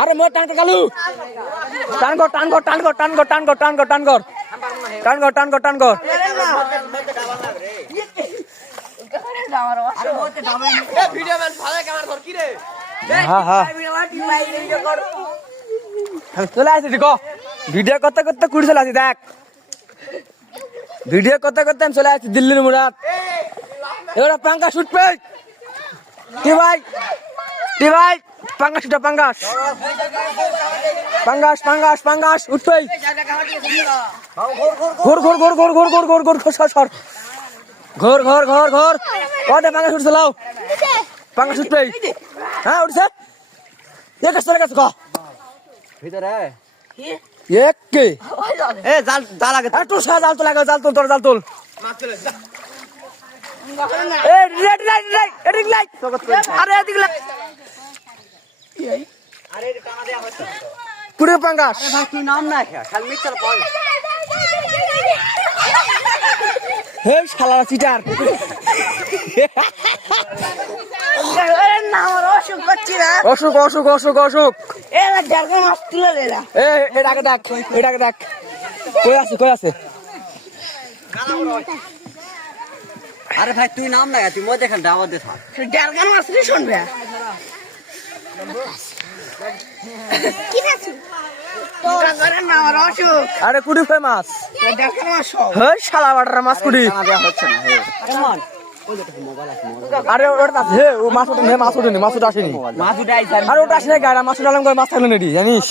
আরে মোর টান কর কালু টান কর টান কর টান কর টান কর টান কর টান কর টান কর টান কর টান কর টান কর হ্যাঁ হ্যাঁ চলে আসি দেখো ভিডিও করতে করতে কুড়ি চলে আসি দেখ ভিডিও করতে করতে আমি চলে আসছি দিল্লির মুরাদ এবার পাঙ্গাস উঠবে কি ভাই পাঙ্গাস উঠা পাঙ্গাস পাঙ্গাস পাঙ্গাস পাঙ্গাস উঠবে ঘোর ঘোর ঘোর ঘোর ঘোর ঘোর ঘোর ঘোর সর সর ঘোর ঘোর ঘোর ঘোর ওটা পাঙ্গাস উঠছে লাও পাঙ্গাস উঠবে হ্যাঁ উঠছে এক চলে গেছে গো ভিতরে এক কে এ জাল জাল আগে একটু সা জাল তো লাগা জাল তুল তোর জাল তুল এ রেড লাইট লাইট এদিক লাইট আরে এদিক লাইট আরে টাকা দেয়া হচ্ছে পুরো পাঙ্গাস ভাই তুই নাম না খা খালি মিক্সার পাল হে শালা চিটার এর নাম অশোক করছি না অশোক অশোক অশোক অশোক এরা জায়গা মাছ তুলে লেলা এটা আগে দেখ এটা আগে দেখ কই আছে আরে ভাই তুই নাম না তুই মই দেখেন দাওয়াত দে থাক জায়গা মাছ রে শুনবে কি আছে তো জায়গা নাম অশোক আরে কুড়ি ফেমাস জায়গা মাছ হে শালা বাটার মাছ কুড়ি দেয়া হচ্ছে না হে কেমন আরে ওটা হে ও মাছ ওঠে মাছ ওঠেনি মাছ ওটা আসেনি মাছ ওটা আইছে আরে ওটা আসে না গাড়া মাছ ওটা আলাম করে মাছ থাকলো নেডি জানিস